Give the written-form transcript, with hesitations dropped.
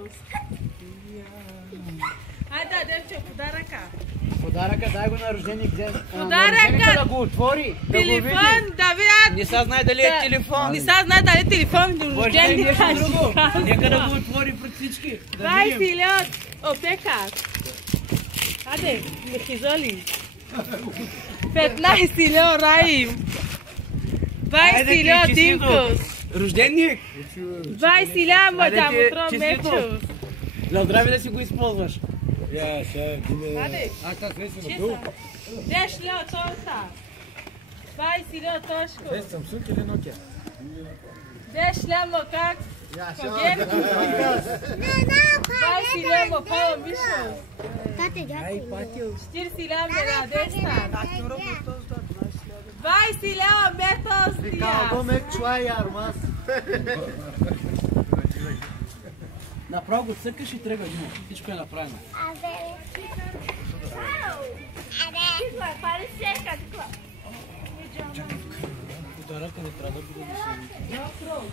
Michos. Ajde, devče, podaraka. Подаръка, дай го на рожденик ден. Подаръка! Да го отвори. Телефон, да видят. Не са знае дали е телефон. Не са знае дали е телефон, но Може да е рожденик нещо друго. казва. Нека да го отвори пред всички. Да 20 видим. лет опека. Аде, мехизоли. 15 лет Раим. 20 лет Динкос. Рожденик. 20 лет мадам Айде, Утрон честито. Мечос. За здраве да си го използваш. Аде, чеса. 10 лет торта. 20 лет тошко. Samsung или Nokia? 10 лет мокак. Когенко. 20 лет мокала Мишос. 40 лет Мерадеста. 20 лева метос диас. Направо го цъкаш и тръгва. Всичко е направено. Подаръка не трябва да бъде дошъл.